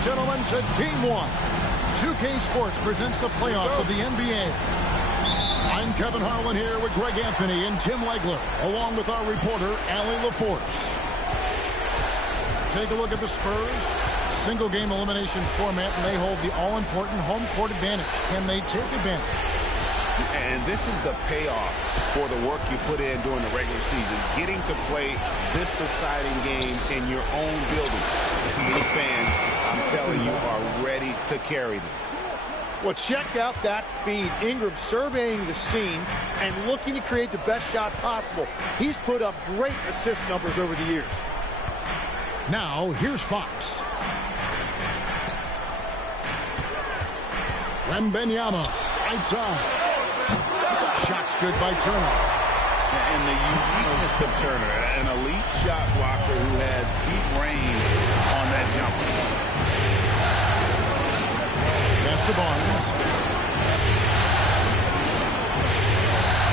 and gentlemen, to Game 1. 2K Sports presents the playoffs of the NBA. I'm Kevin Harlan here with Greg Anthony and Tim Legler, along with our reporter, Allie LaForce. Take a look at the Spurs. Single-game elimination format, and they hold the all-important home court advantage. Can they take advantage? And this is the payoff for the work you put in during the regular season. Getting to play this deciding game in your own building. These fans, I'm telling you, are ready to carry them. Well, check out that feed. Ingram surveying the scene and looking to create the best shot possible. He's put up great assist numbers over the years. Now, here's Fox. Wembanyama, right side. Shots good by Turner. And the uniqueness of Turner, an elite shot blocker who has deep range on that jumper. Pass to Barnes.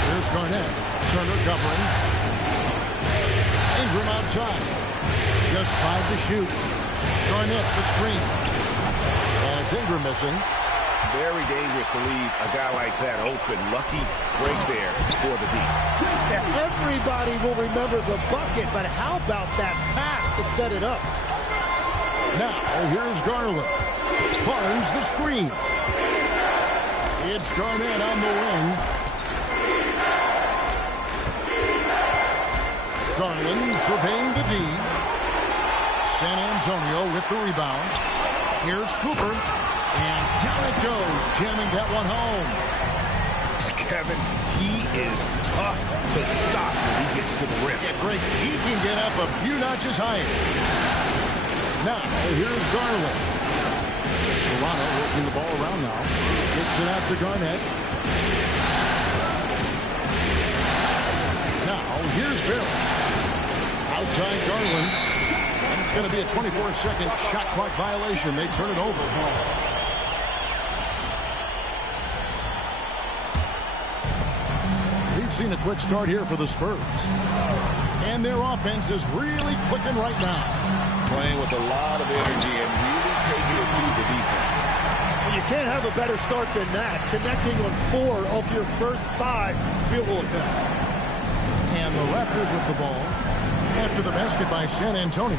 Here's Garnett. Turner covering. Ingram outside. Just 5 to shoot. Garnett the screen. And it's Ingram missing. Very dangerous to leave a guy like that open. Lucky break there for the deep. Yeah, everybody will remember the bucket, but how about that pass to set it up? Now, here's Garland. Barnes the screen. It's Garnett on the wing. Garland surveying the D. San Antonio with the rebound. Here's Cooper. And down it goes, jamming that one home. Kevin, he is tough to stop when he gets to the rim. Yeah, Greg, he can get up a few notches higher. Now, here's Garland. Toronto working the ball around now. Gets it out to Garnett. Now, here's Bill. Outside Garland. And it's going to be a 24-second shot clock violation. They turn it over. We've seen a quick start here for the Spurs. And their offense is really clicking right now. Playing with a lot of energy and really taking it to the defense. Well, you can't have a better start than that. Connecting on 4 of your first 5 field goal attempts. And the Raptors with the ball after the basket by San Antonio.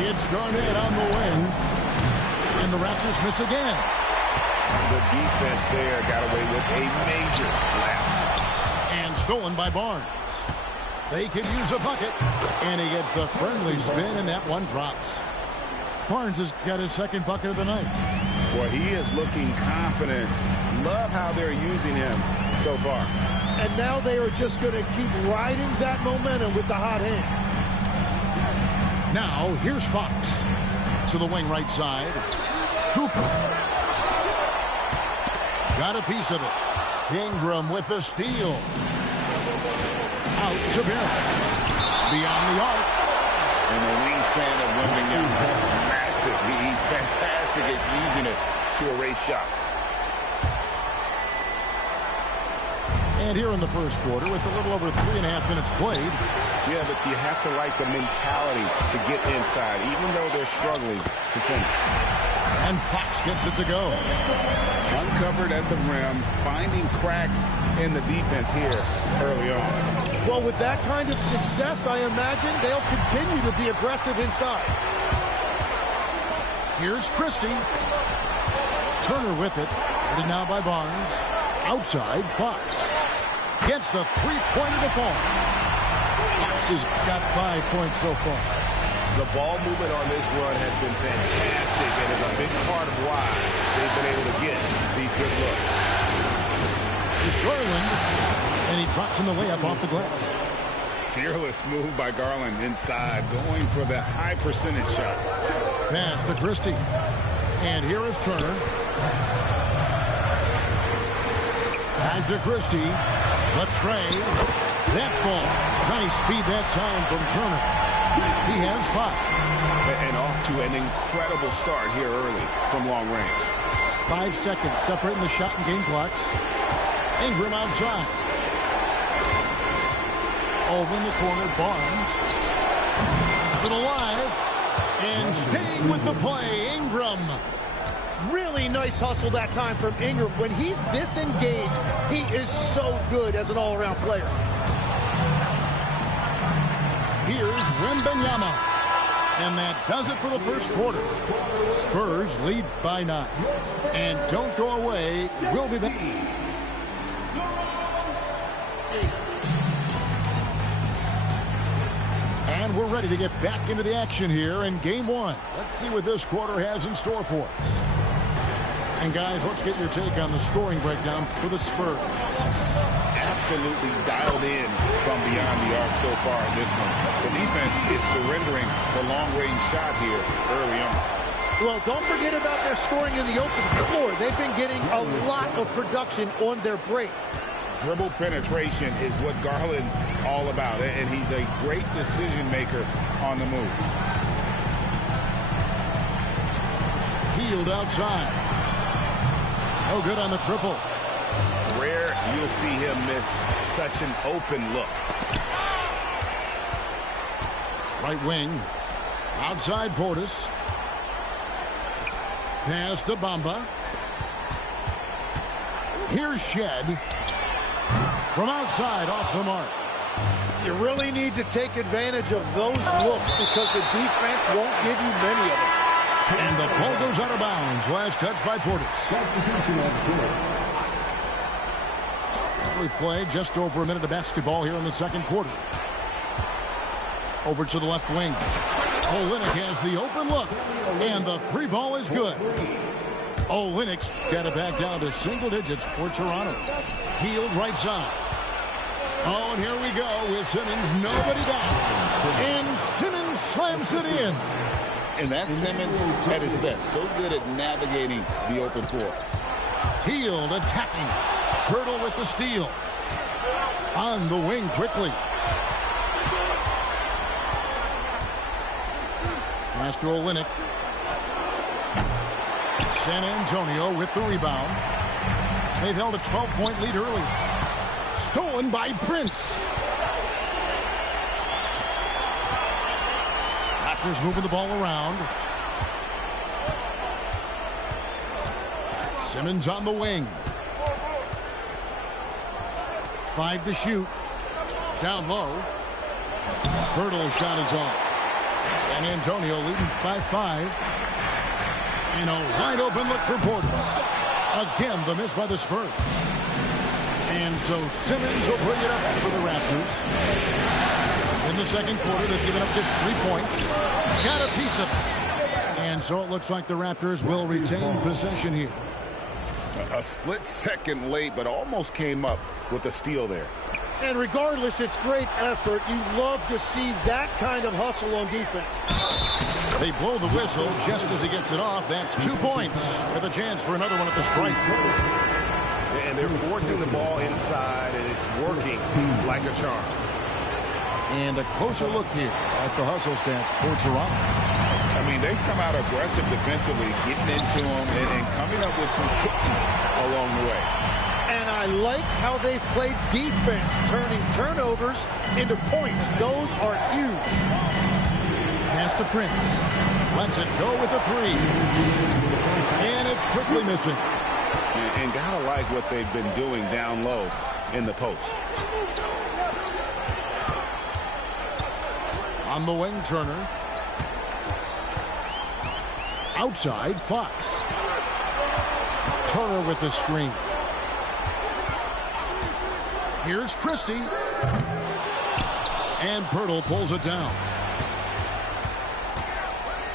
It's Garnett on the wing. And the Raptors miss again. The defense there got away with a major lapse. And stolen by Barnes. They could use a bucket. And he gets the friendly spin, and that one drops. Barnes has got his second bucket of the night. Well, he is looking confident. Love how they're using him so far. And now they are just going to keep riding that momentum with the hot hand. Now, here's Fox. To the wing right side. Cooper. Got a piece of it. Ingram with the steal. Out to Bill. Beyond the arc. And the wingspan of Wembanyama, massive. He's fantastic at using it to erase shots. And here in the first quarter, with a little over 3.5 minutes played. Yeah, but you have to like the mentality to get inside, even though they're struggling to finish. And Fox gets it to go. Uncovered at the rim, finding cracks in the defense here early on. Well, with that kind of success, I imagine they'll continue to be aggressive inside. Here's Christie. Turner with it. Headed now by Barnes. Outside, Fox. Gets the three-pointer to fall. Fox has got 5 points so far. The ball movement on this run has been fantastic and is a big part of why they've been able to get these good looks. It's Garland, and he drops in the layup off the glass. Fearless move by Garland inside, going for the high percentage shot. Pass to Christie. And here is Turner. Back to Christie. The tray. That ball. Nice speed that time from Turner. He has 5. And off to an incredible start here early from long range. 5 seconds separating the shot and game clocks. Ingram outside. Over in the corner, Barnes. Is it alive? And staying with the play, Ingram. Really nice hustle that time from Ingram. When he's this engaged, he is so good as an all-around player. Here's Wembanyama. And that does it for the first quarter. Spurs lead by 9. And don't go away. We'll be back. And we're ready to get back into the action here in game 1. Let's see what this quarter has in store for us. And guys, let's get your take on the scoring breakdown for the Spurs. Absolutely dialed in from beyond the arc so far in this one. The defense is surrendering the long-range shot here early on. Well, don't forget about their scoring in the open floor. They've been getting a lot of production on their break. Dribble penetration is what Garland's all about, and he's a great decision maker on the move. Healed outside. No good on the triple. Rare you'll see him miss such an open look. Right wing. Outside Portis. Pass to Bamba. Here's Shed. From outside, off the mark. You really need to take advantage of those looks because the defense won't give you many of them. And the ball goes out of bounds. Last touch by Portis. We play just over a minute of basketball here in the second quarter. Over to the left wing. Olynyk has the open look. And the 3 ball is good. Olynyk's got it back down to single digits for Toronto. Healed right side. Oh, and here we go with Simmons. Nobody down. And Simmons slams it in. And that's Simmons at his best. So good at navigating the open floor. Healed attacking. Hurdle with the steal. On the wing quickly. Master Olynyk. San Antonio with the rebound. They've held a 12-point lead early. Stolen by Prince. Raptors moving the ball around. Simmons on the wing. 5 to shoot. Down low. Hurdle shot is off. San Antonio leading by 5. And a wide open look for Portis. Again, the miss by the Spurs. And so Simmons will bring it up for the Raptors. In the second quarter, they've given up just 3 points. Got a piece of it. And so it looks like the Raptors will retain possession here. A split second late, but almost came up with a steal there. And regardless, it's great effort. You love to see that kind of hustle on defense. They blow the whistle just as he gets it off. That's 2 points with a chance for another one at the stripe. And they're forcing the ball inside, and it's working like a charm. And a closer look here at the hustle stats for Toronto. I mean, they've come out aggressive defensively, getting into them and coming up with some cookies along the way. And I like how they've played defense, turning turnovers into points. Those are huge. Pass to Prince. Lets it go with a 3. And it's quickly missing. And gotta like what they've been doing down low in the post. On the wing, Turner. Outside, Fox. Turner with the screen. Here's Christie. And Pirtle pulls it down.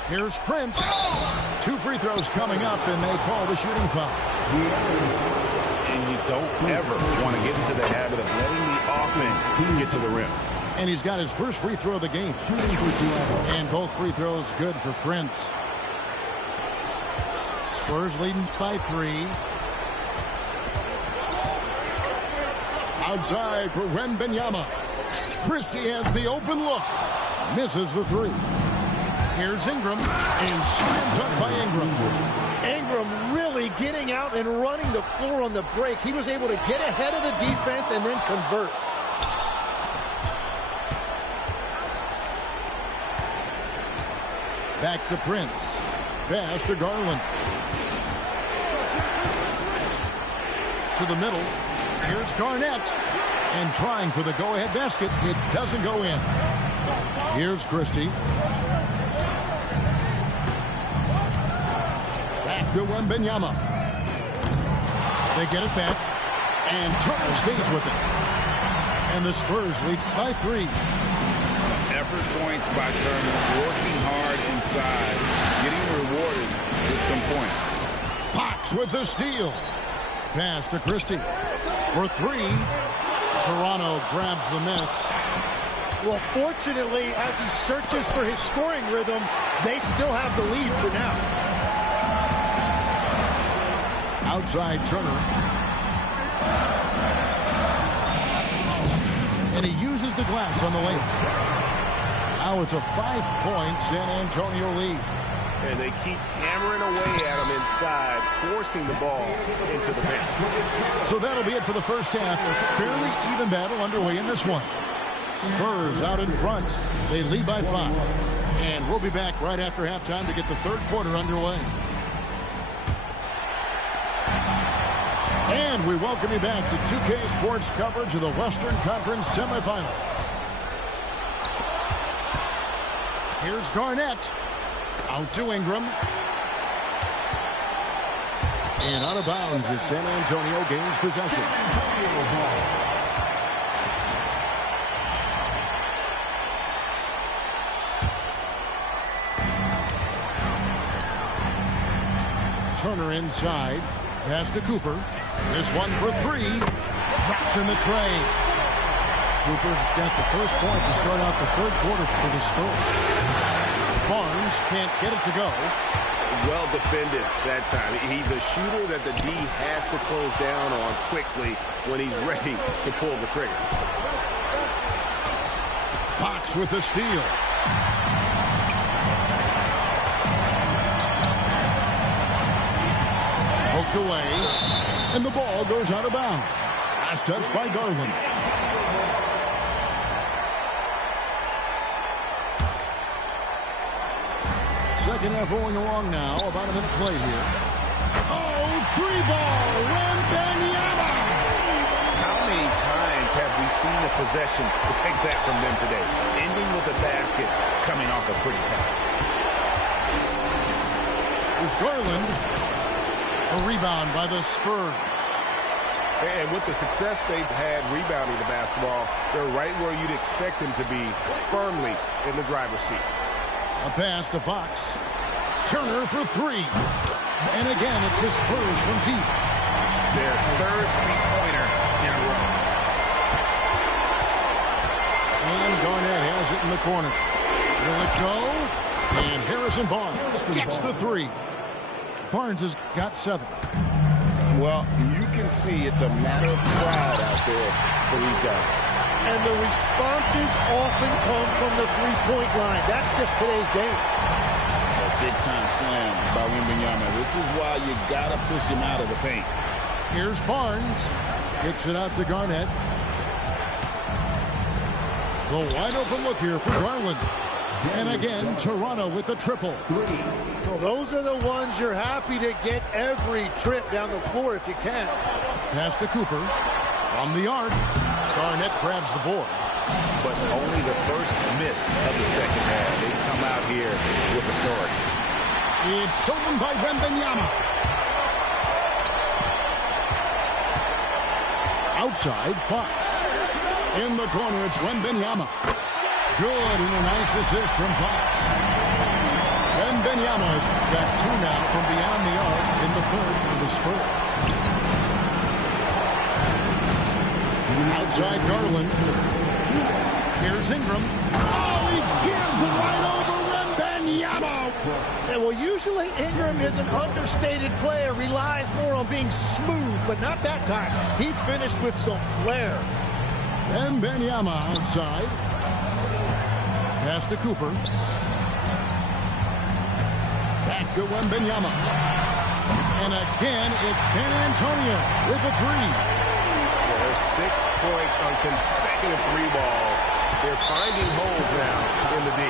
Here's Prince. 2 free throws coming up, and they call the shooting foul. And you don't ever want to get into the habit of letting the offense get to the rim. And he's got his first free throw of the game. And both free throws good for Prince. Spurs leading by 3. Outside for Wembanyama. Christie has the open look. Misses the 3. Here's Ingram. And slam dunk by Ingram. Ingram really getting out and running the floor on the break. He was able to get ahead of the defense and then convert. Back to Prince. Pass to Garland. To the middle. Here's Garnett. And trying for the go-ahead basket. It doesn't go in. Here's Christie. Back to Wembanyama. They get it back. And Turner stays with it. And the Spurs lead by 3. Effort points by Turner. Working hard inside. Getting rewarded with some points. Fox with the steal. Pass to Christie. For 3. Toronto grabs the miss. Well, fortunately, as he searches for his scoring rhythm, they still have the lead for now. Outside Turner. And he uses the glass on the layup. Now it's a 5-point San Antonio lead. And they keep hammering away at him inside, forcing the ball into the paint. So that'll be it for the first half. Fairly even battle underway in this one. Spurs out in front. They lead by 5. And we'll be back right after halftime to get the third quarter underway. And we welcome you back to 2K Sports coverage of the Western Conference semifinals. Here's Garnett. Out to Ingram. And out of bounds as San Antonio gains possession. Turner inside. Pass to Cooper. This one for 3. Drops in the tray. Cooper's got the first points to start out the third quarter for the Spurs. Barnes can't get it to go. Well defended that time. He's a shooter that the D has to close down on quickly when he's ready to pull the trigger. Fox with the steal. Poked away. And the ball goes out of bounds. Last touch by Garland. Second half rolling along now. About a minute play here. Oh, 3-ball. Wembanyama. How many times have we seen a possession like that from them today? Ending with a basket coming off a pretty pass. Here's Garland. A rebound by the Spurs. And with the success they've had rebounding the basketball, they're right where you'd expect them to be, firmly in the driver's seat. A pass to Fox. Turner for 3. And again, it's the Spurs from deep. Their third three-pointer in a row. And Garnett has it in the corner. Will it go? And Harrison Barnes gets the 3. Barnes has got 7. Well, you can see it's a matter of pride out there for these guys. And the responses often come from the three-point line. That's just today's game. A big-time slam by Wembanyama. This is why you got to push him out of the paint. Here's Barnes. Kicks it out to Garnett. The wide-open look here for Garland. And again, Toronto with the triple. Well, those are the ones you're happy to get every trip down the floor if you can. Pass to Cooper. From the arc. Garnett grabs the board. But only the first miss of the second half. They come out here with authority. It's stolen by Wembanyama. Outside, Fox. In the corner, it's Wembanyama. Good, and a nice assist from Fox. Wembanyama's got 2 now from beyond the arc in the third for the Spurs. Outside Garland. Here's Ingram. Oh, he jams it right over Wembanyama. Yeah, well, usually Ingram is an understated player, relies more on being smooth, but not that time. He finished with some flair. Wembanyama outside. Pass to Cooper. Back to Wembanyama. And again, it's San Antonio with a 3. There's 6 points on consecutive 3 balls. They're finding holes now in the D.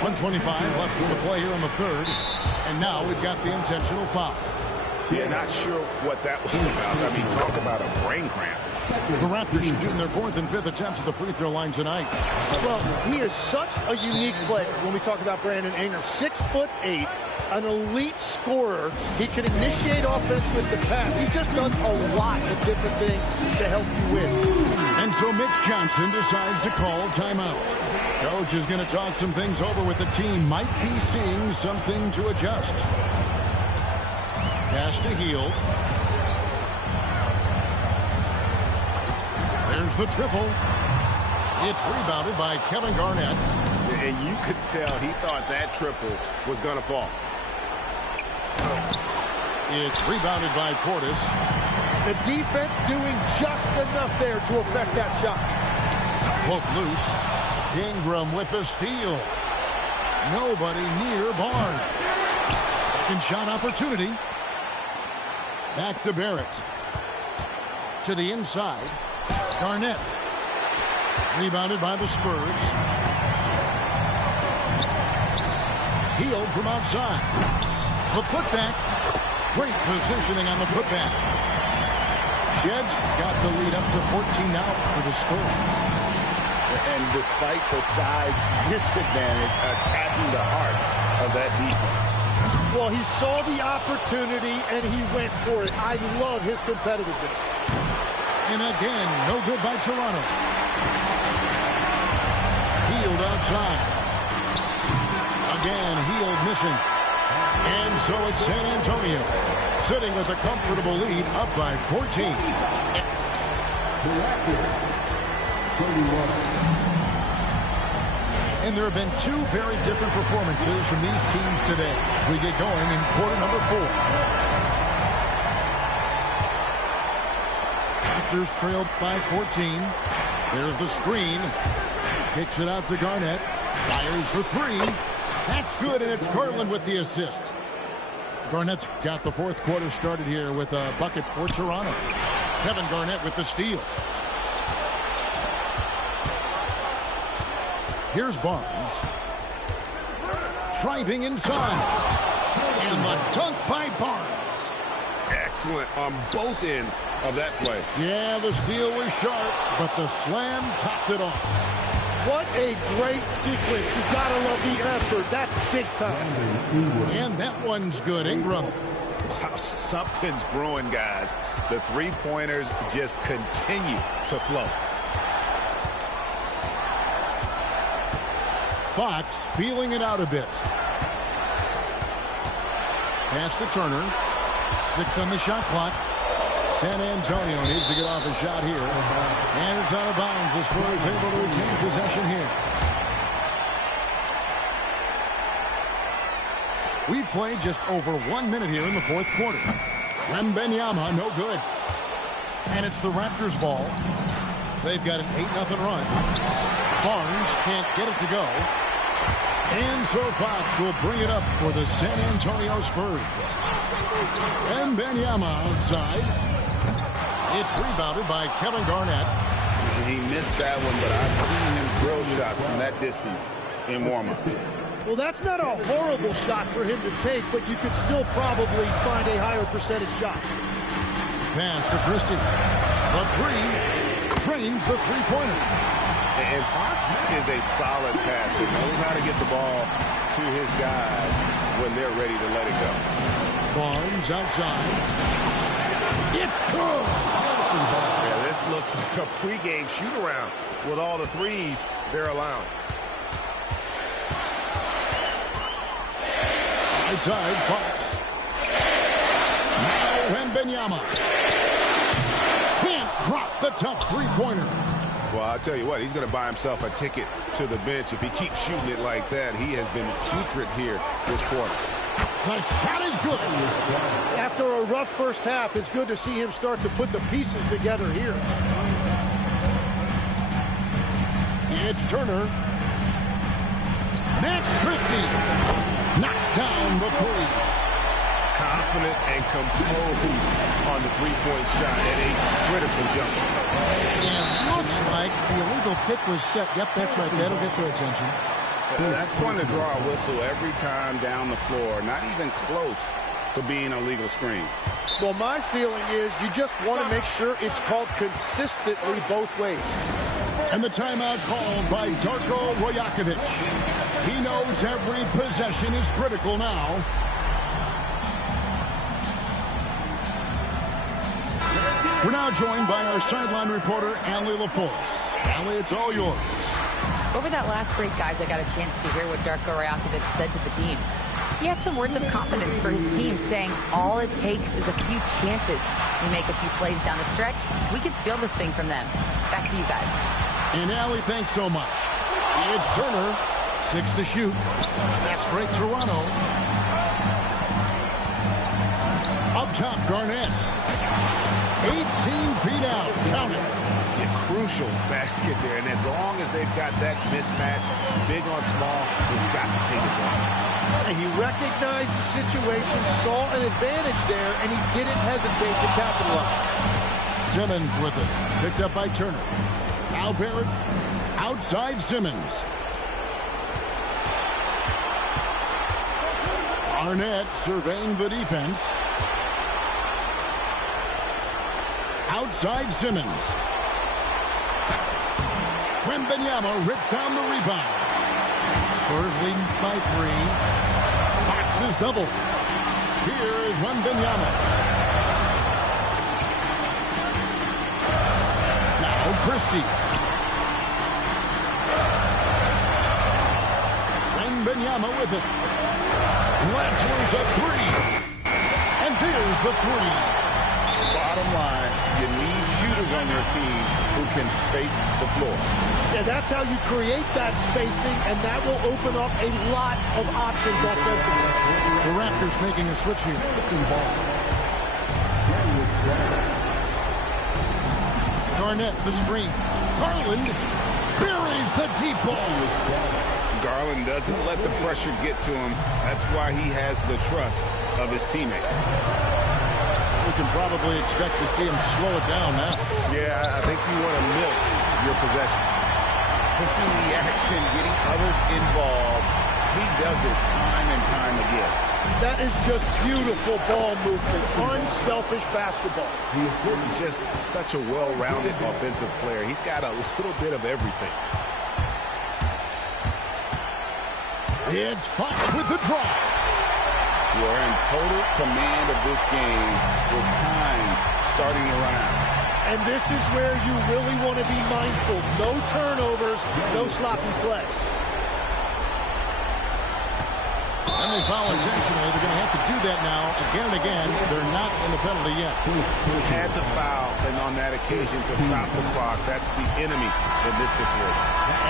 $125 left to play here in the third. And now we've got the intentional foul. Yeah, not sure what that was about. I mean, talk about a brain cramp. The Raptors shooting their fourth and fifth attempts at the free throw line tonight. Well, he is such a unique player when we talk about Brandon Ingram. 6'8", an elite scorer. He can initiate offense with the pass. He just does a lot of different things to help you win. And so Mitch Johnson decides to call timeout. Coach is going to talk some things over with the team. Might be seeing something to adjust. Pass to Hield. There's the triple. It's rebounded by Kevin Garnett. And you could tell he thought that triple was going to fall. It's rebounded by Portis. The defense doing just enough there to affect that shot. Poke loose. Ingram with the steal. Nobody near Barnes. Second shot opportunity. Back to Barrett. To the inside. Garnett. Rebounded by the Spurs. Hield from outside. The putback. Great positioning on the putback. Shed's got the lead up to 14 now for the Spurs. And despite the size disadvantage, attacking the heart of that defense. Well, he saw the opportunity and he went for it. I love his competitiveness. And again, no good by Toronto. Hield outside. Again, Hield missing. And so it's San Antonio sitting with a comfortable lead up by 14. And there have been two very different performances from these teams today. We get going in quarter number 4. Raptors trailed by 14. There's the screen. Kicks it out to Garnett. Fires for 3. That's good, and it's Garland with the assist. Garnett's got the fourth quarter started here with a bucket for Toronto. Kevin Garnett with the steal. Here's Barnes. Driving inside. And the dunk by Barnes. Excellent on both ends of that play. Yeah, the steal was sharp, but the slam topped it off. What a great sequence. You gotta love the effort. That's big time. And that one's good. Ingram. Wow, something's brewing, guys. The three-pointers just continue to flow. Fox feeling it out a bit. Pass to Turner. 6 on the shot clock. San Antonio needs to get off a shot here. And it's out of bounds. The Spurs able to retain possession here. We played just over 1 minute here in the fourth quarter. Wembanyama, no good. And it's the Raptors ball. They've got an 8-0 run. Barnes can't get it to go. And so Fox will bring it up for the San Antonio Spurs. Wembanyama outside. It's rebounded by Kevin Garnett. He missed that one, but I've seen him drill shots from that distance in warm-up. Well, that's not a horrible shot for him to take, but you could still probably find a higher percentage shot. Pass to Christie. The 3 trains the three-pointer. And Fox is a solid passer. He knows how to get the ball to his guys when they're ready to let it go. Barnes outside. It's good. Yeah, this looks like a pregame shoot-around with all the threes they're allowing. Outside, Fox. Now Wembanyama. Can't drop the tough three-pointer. Well, I'll tell you what, he's going to buy himself a ticket to the bench. If he keeps shooting it like that, he has been putrid here this quarter. The shot is good. After a rough first half, it's good to see him start to put the pieces together here. It's Turner. Max Christie knocks down the 3. confident and composed on the three-point shot at a critical juncture. And looks like the illegal kick was set. Yep, that's right. That'll get their attention. That's going to draw a whistle every time down the floor. Not even close to being a legal screen. Well, my feeling is you just want to make sure it's called consistently both ways. And the timeout called by Darko Rajakovic. He knows every possession is critical now. We're now joined by our sideline reporter, Allie LaForce. Allie, it's all yours. Over that last break, guys, I got a chance to hear what Darko Rajakovic said to the team. He had some words of confidence for his team, saying all it takes is a few chances. We make a few plays down the stretch, we can steal this thing from them. Back to you guys. And Allie, thanks so much. It's Turner, 6 to shoot. Fast break, Toronto. Up top, Garnett. 18 feet out, count it. Crucial basket there, and as long as they've got that mismatch, big on small, they've got to take it down. And he recognized the situation, saw an advantage there, and he didn't hesitate to capitalize. Simmons with it, picked up by Turner. Now Barrett, outside Simmons. Arnett surveying the defense. Outside Simmons. Wembanyama rips down the rebound. Spurs leading by 3. Fox is double. Here is Wembanyama. Now Christie. Wembanyama with it. Lancers a 3. And there's the 3. Bottom line, you need shooters on your team who can space the floor. Yeah, that's how you create that spacing, and that will open up a lot of options offensively. The Raptors making a switch here. Garnett, the screen. Garland buries the deep ball. Garland doesn't let the pressure get to him. That's why he has the trust of his teammates. We can probably expect to see him slow it down now. Yeah, I think you want to milk your possessions. Pushing the action, getting others involved. He does it time and time again. That is just beautiful ball movement, unselfish basketball. He's just such a well-rounded offensive player. He's got a little bit of everything. It's Fox with the drive. You are in total command of this game with time starting to run out. And this is where you really want to be mindful. No turnovers, no sloppy play. And they foul intentionally. They're going to have to do that now again and again. They're not in the penalty yet. He had to foul, and on that occasion to stop the clock. That's the enemy in this situation.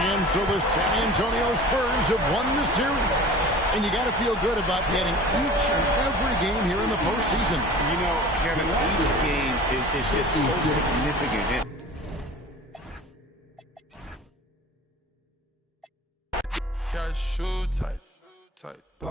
And so the San Antonio Spurs have won the series. And you got to feel good about getting each and every game here in the postseason. You know, Kevin, each game is just so significant.